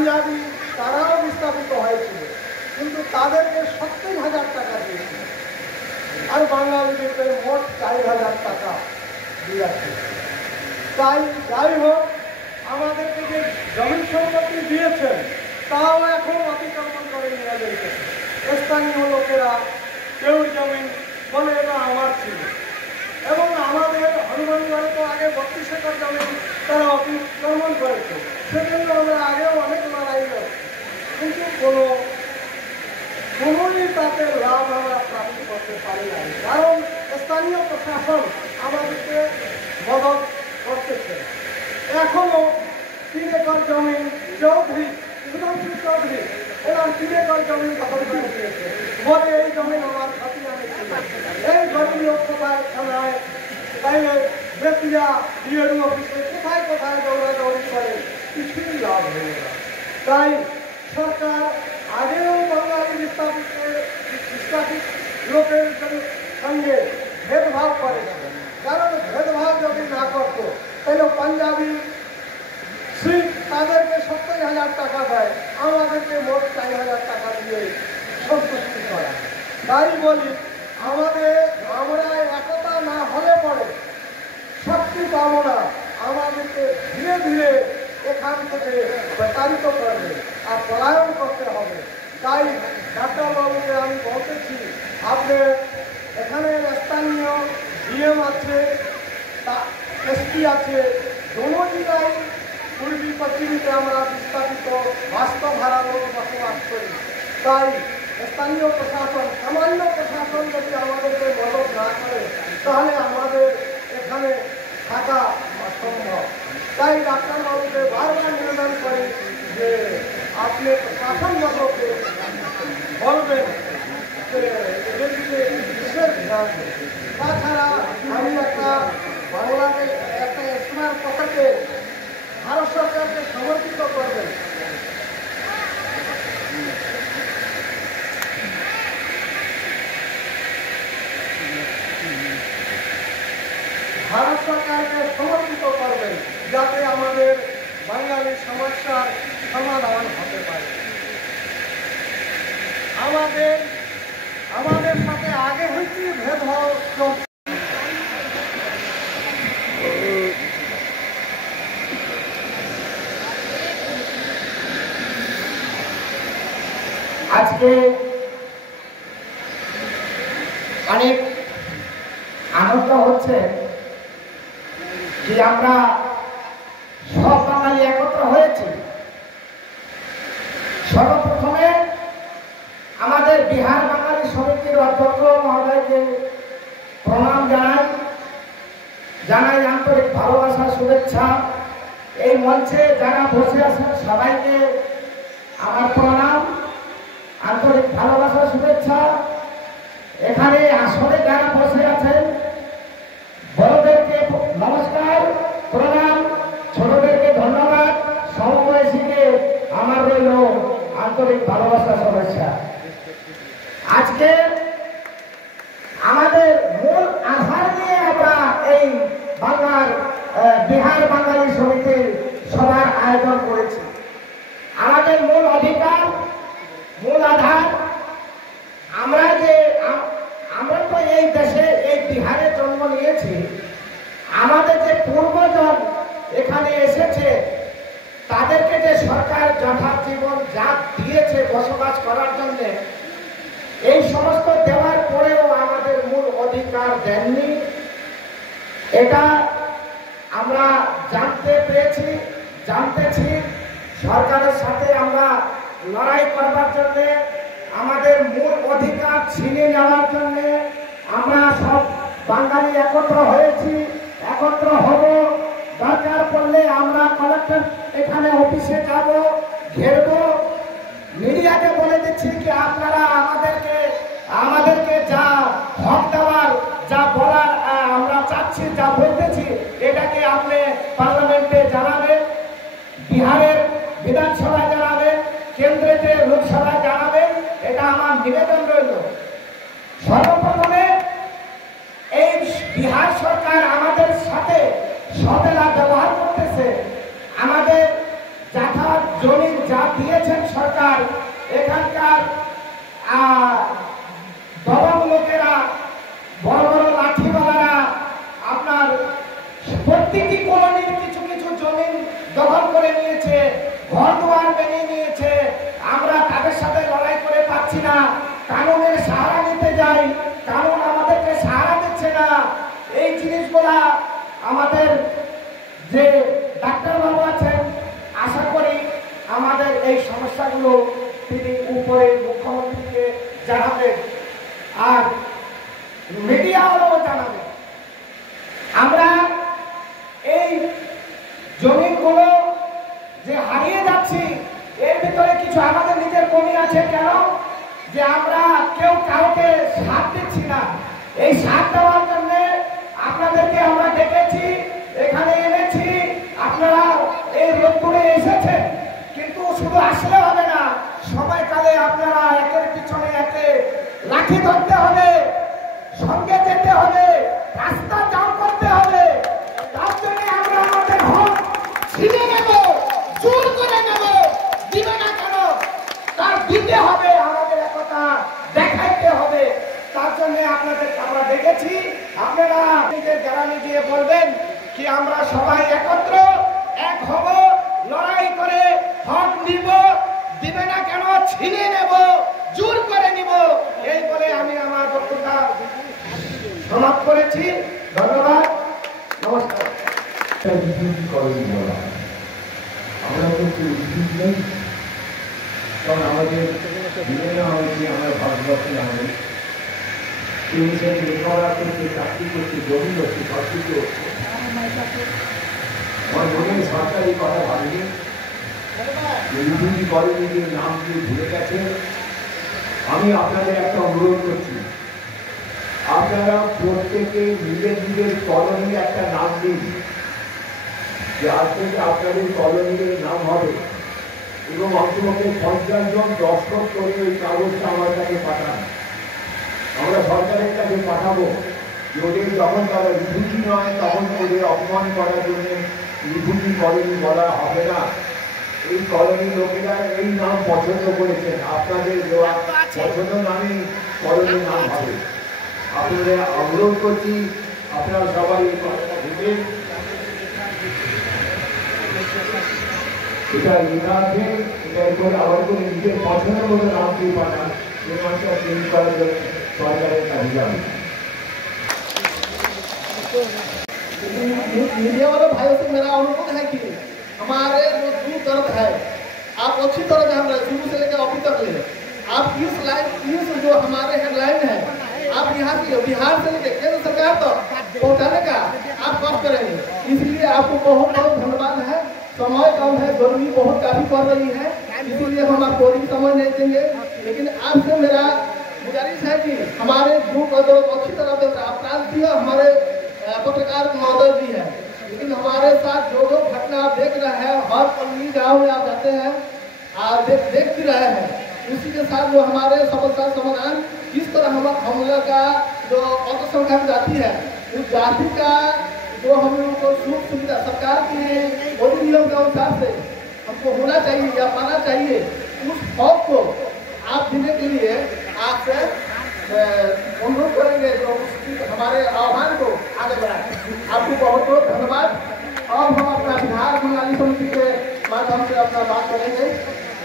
পাঞ্জাবি তারাও বিস্তাপিত হয়েছিল, কিন্তু তাদেরকে 70,000 টাকা দিয়েছিল, আর বাঙালিদেরকে মোট 4,000 টাকা দিয়েছে। তাই যাই হোক, আমাদেরকে যে জমি সম্পত্তি দিয়েছেন তাও এখন অতিক্রমণ করে নিয়ে যাচ্ছে। স্থানীয় লোকেরা কেউ জমি বলে এটা আমার ছিল, এবং আমাদের হনুমানগড়ে তো আগে 32 একর জমি তারা অতিক্রমণ করেছে, সেজন্য আমরা আগেও অনেক লড়াই করেছি, কিন্তু কোনোই তাতে লাভ আমরা প্রাপ্তি করতে পারি না, কারণ স্থানীয় প্রশাসন আমাদেরকে মদত করতেছে। এখনো 3 একর জমি চৌধুরী সুধাংশু চৌধুরী ওনার 3 একর জমি দখল করে দিয়েছে, বলে এই জমি আমার খাতি আমি এই জমিও কোথায় থানায় তাইলে বেতিয়া বিএডি অফিসে কোথায় কোথায় দৌড়াদৌড়ি করে, কিছুই লাভ হয়ে না। তাই সরকার আগেও বাঙালি বিস্তাপিত লোকের সঙ্গে ভেদভাব করে, কারণ ভেদভাব যদি না করতো তাহলে পাঞ্জাবি শিখ তাদেরকে 70,000 টাকা দেয়, আমাদেরকে মোট 4,000 টাকা দিয়ে সন্তুষ্টি করা। তাই বলি আমরা একতা না হলে পরে শক্তি পাবো না, আমাদেরকে ধীরে ধীরে এখান থেকে প্রতারিত করবে আর পলায়ন করতে হবে। তাই ডাক্তারবাবুকে আমি বলতেছি, আপনি এখানে স্থানীয় ডিএম আছে, এসপি আছে, দোনো জেলায় পূর্বী পশ্চিমীতে আমরা বিস্তাপিত বাস্তব হারা লোক বসবাস করি। তাই স্থানীয় প্রশাসন, সামান্য প্রশাসন যদি আমাদেরকে মদত না করে তাহলে আমাদের এখানে থাকা অসম্ভব। তাই ডাক্তারবাবুকে বারবার নিবেদন করি যে আপনি প্রশাসনগতকে বলবেন যে এদেরকে বিশেষ ধ্যান দেন। তাছাড়া আমি বাংলাদেশ একটা ইসলামের পক্ষে ভারত সরকারকে সমর্পিত করবেন। ভারত সরকারকে সমর্পিত করবেন যাতে আমাদের বাঙালি সমস্যার সমাধান হতে পারে। আমাদের সাথে আগে হয়েছে ভেদভাব চলছে। আজকে অনেক আনন্দ হচ্ছে যে আমরা সব বাঙালি একত্র হয়েছি। সর্বপ্রথমে আমাদের বিহার বাঙালি সমিতির অধ্যক্ষ মহোদয়কে প্রণাম জানাই আন্তরিক ভালোবাসা শুভেচ্ছা। এই মঞ্চে যারা বসে আছেন সবাইকে আমার প্রণাম, আন্তরিক ভালোবাসা শুভেচ্ছা। এখানে আসলে যারা বসে আছেন বড়দেরকে নমস্কার প্রণাম, ছোটদেরকে ধন্যবাদ, সমবয়সীকে আমার রইল আন্তরিক ভালোবাসা শুভেচ্ছা। আজকে আমাদের মূল আধার নিয়ে আমরা এই বিহার বাঙালি সমিতির সভার আয়োজন করেছি। আমাদের মূল অধিকার, মূল আধার, আমরা তো এই দেশে এই বিহারে জন্ম নিয়েছি। আমাদের যে পূর্বজন এখানে এসেছে তাদেরকে যে সরকার যথা জীবন যা দিয়েছে বসবাস করার জন্য, এই সমস্ত দেওয়ার পরেও আমাদের মূল অধিকার দেননি। এটা আমরা জানতেছি। সরকারের সাথে আমরা লড়াই করবার জন্য, আমাদের মূল অধিকার ছিনিয়ে নেওয়ার জন্য আমরা সব বাঙালি একত্র হয়েছি, একত্র হব। দরকার পড়লে আমরা কালেক্টর এখানে অফিসে যাব, ঘেরব। মিডিয়াকে বলে দিচ্ছি কি আপনারা আমাদেরকে যা হক দেওয়ার, যা বলার আমরা চাচ্ছি, যা বলতেছি, এটাকে আপনি পার্লামেন্টে জানাবেন, বিহারের বিধানসভায় জানাবেন, কেন্দ্রেতে লোকসভায় জানাবেন। এটা আমার নিবেদন রইল। সর্বপ্রথমে এই বিহার সরকার আমাদের সাথে সতেলা ব্যবহার করতেছে। আমাদের যথা জমি যা দিয়েছেন সরকার, এখানকার দমন লোকেরা, বড় বড় লাঠিওয়ালারা আপনার প্রত্যেকটি কলোনির কিছু কিছু জমি দখল করে নিয়েছে, ঘর দুয়ার ভেঙে নিয়েছে। আমরা তাদের সাথে লড়াই করে পাচ্ছি না, কানুনের সাহারা নিতে যাই, কানুন আমাদেরকে সাহারা দিচ্ছে না। এই জিনিসগুলা আমাদের যে ডাক্তারবাবু আছেন, আশা করি আমাদের এই সমস্যাগুলো তিনি উপরে মুখ্যমন্ত্রীকে জানাবেন আর মিডিয়াও জানাবেন। আমরা এই জমিগুলো যে হারিয়ে যাচ্ছি, এর ভিতরে কিছু আমাদের নিজের কমি আছে। কেন? যে আমরা কেউ কাউকে সাথ দিচ্ছি না। এই সাথ দেওয়ার জন্য আপনাদেরকে আমরা ডেকেছি, এখানে এনেছি, আপনারা এই রোদপুরে এসেছেন, কিন্তু শুধু আসলে হবে না, সময়কালে আপনারা একের পিছনে একে লাঠি ধরতে হবে, সঙ্গে যেতে হবে, রাস্তা জাম করতে হবে। তার জন্য আমরা আমাদের হক ছিনে নেব, জোর করে নেব, দিবে না কেন, তার দিতে হবে, আমাদের একতা দেখাইতে হবে। তার জন্য আপনাদের আমরা দেখেছি, আপনারা নিজের গ্রামে গিয়ে বলবেন কি আমরা সবাই একত্র এক হব, লড়াই করে হক নিব, দিবে না কেন ছিনে নেব, জোর করে নিব। এই বলে আমি আমার বক্তব্য সমাপ্ত করেছি। ধন্যবাদ, নমস্কার। আমরা কিন্তু উচিত নেই, কারণ আমাদের বিভিন্ন হয়েছে, আমরা ভারতবর্ষে নাগরিক, লেখাপড়া করছে, চাকরি করছে, জমি করছে, সব কিছু হচ্ছে। আমার মনে হয় সরকার এই কথা ভাবেনি, কলেজের নাম দিয়ে ভুলে গেছে। আমি আপনাদের একটা অনুরোধ করছি, আপনারা প্রত্যেকে নিজের নিজের কলোনির একটা নাম দিন, যে আজ থেকে আপনাদের কলোনির নাম হবে, এবং অন্তপক্ষে 50 জন দর্শক করে ওই কাগজটা আমার কাছে পাঠান। আমরা সরকারের কাছে পাঠাবো যে ওদের যখন তারা রিফিউজি নয়, তখন ওদের অপমান করার জন্য রিফিউজি কলোনি বলা হবে না। এই কলোনির লোকেরা এই নাম পছন্দ করেছেন, আপনাদের দেওয়া পছন্দ নামে কলোনির নাম হবে। আপনাদের অনুরোধ করছি, আপনারা সবাই এই কথাটা ভেবে এটা লেখা আছে, এটা করে আবার করে নিজের পছন্দ মতো নাম দিয়ে পাঠান, সেই নামটা চেঞ্জ করার জন্য সরকারের কাজে যাবে। मीडिया वाले भाइयों से मेरा अनुरोध है कि हमारे जो दूर दर्द है, आप अच्छी तरह जान रहे, शुरू से लेकर अभी तक ले, आप इस जो हमारे हेडलाइन है, आप यहाँ की बिहार से लेकर केंद्र सरकार तक पहुँचाने का आप कष्ट करेंगे। इसलिए आपको बहुत बहुत धन्यवाद है। समय कम है, गर्मी बहुत काफी पड़ रही है, इसीलिए हम आपको अधिक समय नहीं देंगे। लेकिन आपसे मेरा गुजारिश है कि हमारे ग्रुप अच्छी तरह से प्रांतीय हमारे पत्रकार महोदय जी है, लेकिन हमारे साथ जो जो घटना आप देख रहे हैं, हर कॉलोनी गाँव में आप जाते हैं, देख भी रहे हैं, उसी के साथ जो हमारे समस्या समाधान किस तरह हम लोग का जो अल्पसंख्यक जाति है, उस जाति का जो हम लोगों को सुख सुविधा सरकार के अधिनियम के अनुसार से हमको होना चाहिए या पाना चाहिए, उस हक को आप देने के लिए आपसे अनुरोध करेंगे, जो हमारे आह्वान को आगे बढ़ाएं। आपको बहुत बहुत धन्यवाद। अब हम अपना बिहार मंगाली समिति के माध्यम से अपना बात करेंगे।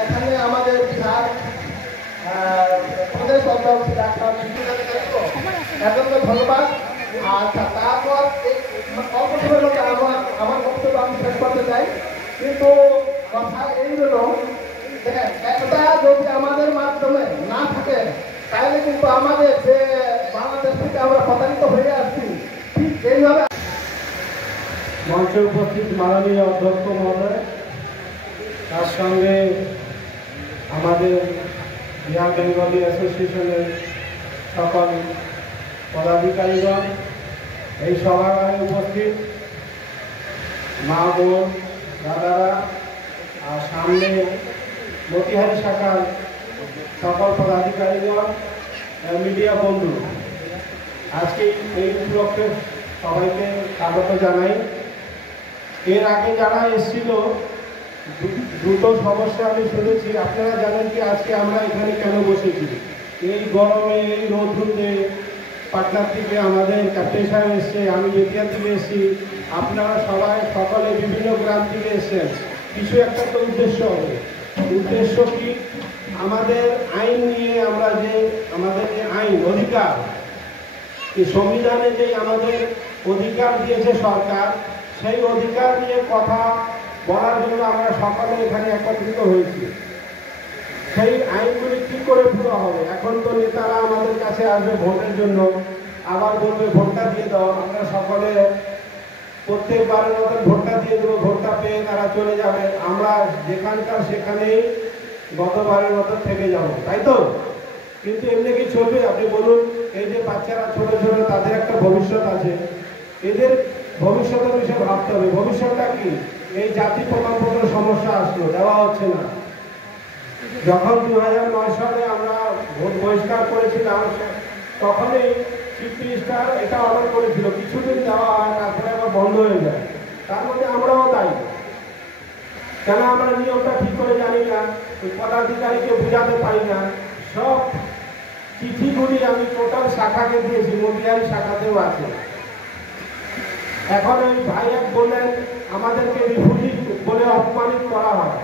এখানে আমাদের বিহার প্রদেশ অধ্যক্ষ ডাক্তার একান্ত ধন্যবাদ। আচ্ছা, তারপর অল্প সময়ের মধ্যে আমার বক্তব্য আমি শেষ করতে চাই, কিন্তু কথা এই হলো, দেখেন একটা যদি আমাদের মাধ্যমে না থাকে, তাহলে কিন্তু আমাদের যে বাংলাদেশ থেকে আমরা প্রতারিত হয়ে আসছি, ঠিক এইভাবে। মঞ্চে উপস্থিত মাননীয় অধ্যক্ষ মহোদয়, তার সঙ্গে আমাদের বিহার বেঙ্গলি অ্যাসোসিয়েশনের সকল পদাধিকারীগণ, এই সভায় উপস্থিত মা বোন দাদারা, আর সামনে মতিহারি শাখার সকল পদাধিকারীগণ, মিডিয়া বন্ধু, আজকে এই উপলক্ষে সবাইকে স্বাগত জানাই। এর আগে যারা এসেছিল দুটো সমস্যা আমি শুনেছি। আপনারা জানেন কি আজকে আমরা এখানে কেন বসেছি? এই গরমে, এই রোদ্রুতে পাটনার থেকে আমাদের ক্যাপ্টেন সাহেব এসছে, আমি বেতিয়া থেকে এসেছি, আপনারা সবাই সকলে বিভিন্ন গ্রাম থেকে এসছেন। কিছু একটা তো উদ্দেশ্য হবে। উদ্দেশ্য কি? আমাদের আইন নিয়ে আমরা যে আমাদের যে আইন অধিকার, এই সংবিধানে যে আমাদের অধিকার দিয়েছে সরকার, সেই অধিকার নিয়ে কথা বলার জন্য আমরা সকলে এখানে একত্রিত হয়েছি। সেই আইনগুলি কি করে পুরো হবে? এখন তো নেতারা আমাদের কাছে আসবে ভোটের জন্য, আবার বলবে ভোটটা দিয়ে দাও। আমরা সকলে প্রত্যেকবারের মতন ভোটটা দিয়ে দেবো, ভোটটা পেয়ে তারা চলে যাবে, আমরা যেখানকার সেখানেই গতবারের মতো থেকে যাব, তাই তো? কিন্তু এমনি কি চলবে? আপনি বলুন। এই যে বাচ্চারা ছোট ছোট, তাদের একটা ভবিষ্যৎ আছে, এদের ভবিষ্যতের বিষয়ে ভাবতে হবে। ভবিষ্যৎটা কি? এই জাতি প্রমাণপত্র সমস্যা আসলো, দেওয়া হচ্ছে না। যখন 2009 সালে আমরা ভোট বহিষ্কার করেছিলাম, তখনই চিফ মিনিস্টার এটা অর্ডার করেছিল, কিছুদিন দেওয়া হয়, তারপরে আবার বন্ধ হয়ে যায়। তার মধ্যে আমরাও দায়ী। কেন আমরা নিয়মটা ঠিক করে জানি না, ওই পদাধিকারীকে বোঝাতে পারি না। সব চিঠিগুলি আমি টোটাল শাখাকে দিয়েছি, মন্ত্রিহারি শাখাতেও আছে। এখন ওই ভাই এক বললেন আমাদেরকে রিফিউজি বলে অপমানিত করা হয়।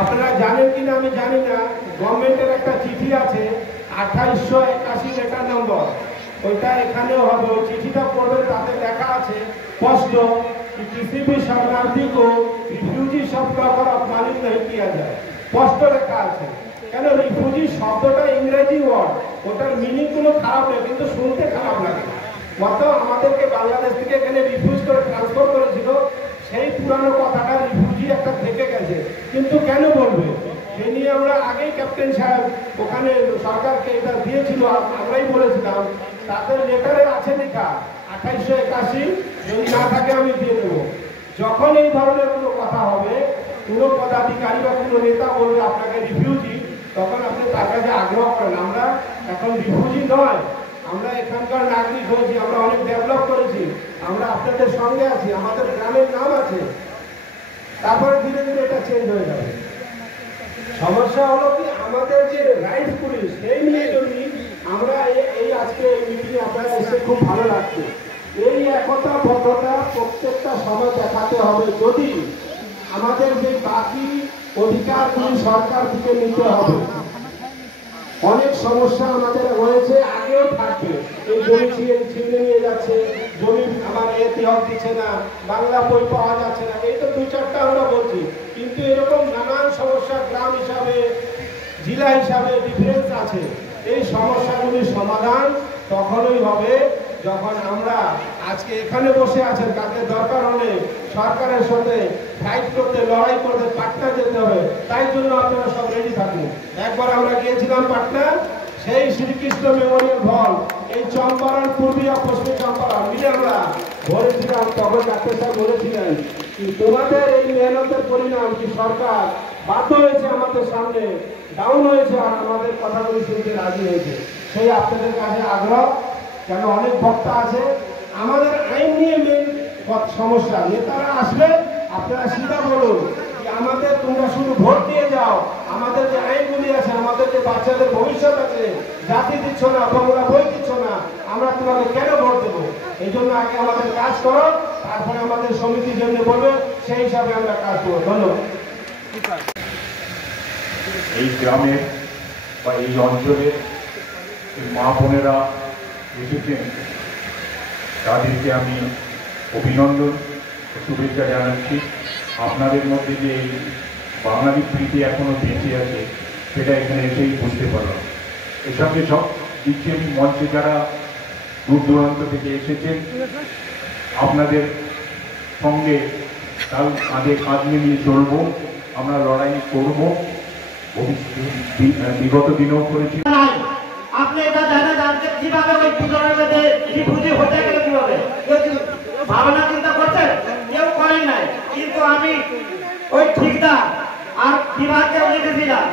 আপনারা জানেন কিনা আমি জানি না, গভর্নমেন্টের একটা চিঠি আছে 2881 লেটার নম্বর, ওইটা এখানেও হবে। ওই চিঠিটা পড়বেন, তাতে লেখা আছে স্পষ্ট कि किसी भी शरणार्थी को रिफ्यूजी शब्द पर अपमानित नहीं किया जाए, স্পষ্ট লেখা আছে। কেন? রিফিউজি শব্দটা ইংরেজি ওয়ার্ড, ওটার মিনিং কোনো খারাপ নেই, কিন্তু শুনতে খারাপ লাগে। মতো আমাদেরকে বাংলাদেশ থেকে এখানে রিফিউজ করে ট্রান্সফার করেছিল, সেই পুরানো কথাটা রিফিউজি একটা থেকে গেছে, কিন্তু কেন বলবে? সে নিয়ে আমরা আগেই ক্যাপ্টেন সাহেব ওখানে সরকারকে এটা দিয়েছিল, আমরাই বলেছিলাম। তাদের লেটারে আছে লেখা 2881, যদি না থাকে আমি দিয়ে দেবো। যখন এই ধরনের কোনো কথা হবে, কোনো পদাধিকারী বা কোনো নেতা বলবে আপনাকে রিফিউজি, তখন আপনি তার কাছে আগ্রহ করেন। আমরা এখন রিফিউজি নয়, আমরা এখানকার নাগরিক হয়েছি, আমরা অনেক ডেভেলপ করেছি, আমরা আপনাদের সঙ্গে আছি, আমাদের গ্রামের নাম আছে। তারপরে ধীরে ধীরে এটা চেঞ্জ হয়ে যাবে। সমস্যা হলো কি, আমাদের যে রাইটস গুলি, সেই নিয়ে যদি আমরা এই আজকে এই মিটিংয়ে আপনারা এসে খুব ভালো লাগছে। এই একতা বদ্ধতা প্রত্যেকটা সময় দেখাতে হবে। যদি আমাদের যে বাকি অধিকারগুলি সরকার থেকে নিতে হবে। অনেক সমস্যা আমাদের রয়েছে, আগেও থাকবে। এই জমি ছিনিয়ে নিয়ে যাচ্ছে, জমি আমার এতে হক দিচ্ছে না, বাংলা বই পাওয়া যাচ্ছে না, এই তো 2-4টা আমরা বলছি। কিন্তু এরকম নানান সমস্যা গ্রাম হিসাবে, জেলা হিসাবে ডিফারেন্স আছে। এই সমস্যাগুলির সমাধান তখনই হবে যখন আমরা আজকে এখানে বসে আছেন, তাদের দরকার হলে সরকারের সাথে ফাইট করতে, লড়াই করতে পাটনা যেতে হবে। তাই জন্য আপনারা সব রেডি থাকুন। একবার আমরা গিয়েছিলাম পাটনা, সেই শ্রীকৃষ্ণ মেমোরিয়াল হল, এই চম্পারণ, পূর্বীয়া পশ্চিম চম্পারণ মিলে আমরা ভরেছিলাম। তখন ডাক্তার সাহেব বলেছিলেন তোমাদের এই মেহনতের পরিণাম কি সরকার বাধ্য হয়েছে আমাদের সামনে, ডাউন হয়েছে, আর আমাদের কথাগুলি শুনতে রাজি হয়েছে। সেই আপনাদের কাছে আগ্রহ, কেন অনেক বক্তা আছে, আমাদের আইন নিয়ে মেন সমস্যা। নেতারা আসলে আপনারা সিধা বলুন যে আমাদের তোমরা শুধু ভোট দিয়ে যাও, আমাদের যে আইনগুলি আছে, আমাদের যে বাচ্চাদের ভবিষ্যৎ আছে, জাতি দিচ্ছ না, তোমরা বই দিচ্ছ না, আমরা তোমাকে কেন ভোট দেবো? এই জন্য আগে আমাদের কাজ করো, তারপরে আমাদের সমিতির জন্য বলবে, সেই হিসাবে আমরা কাজ করবো। ধন্যবাদ। এই গ্রামের বা এই অঞ্চলের মা বোনেরা এসেছেন, তাদেরকে আমি অভিনন্দন ও শুভেচ্ছা জানাচ্ছি। আপনাদের মধ্যে যে এই বাঙালি প্রীতি এখনো বেঁচে আছে, সেটা এখানে এসেই বুঝতে পারলাম। এর সঙ্গে সব দিচ্ছি আমি মঞ্চে যারা দূর দূরান্ত থেকে এসেছেন, আপনাদের সঙ্গে কাঁধে কাঁধ মিলিয়ে চলবো, আমরা লড়াই করব, বিগত দিনেও করেছি। আপনি এটা জানেন আজকে কিভাবে ওই পুজোর মধ্যে রিফিউজি হতে গেল, কিভাবে ভাবনা চিন্তা করছেন? কেউ করেন নাই। কিন্তু আমি ওই ঠিকদার আর বিভাগকে লিখেছিলাম।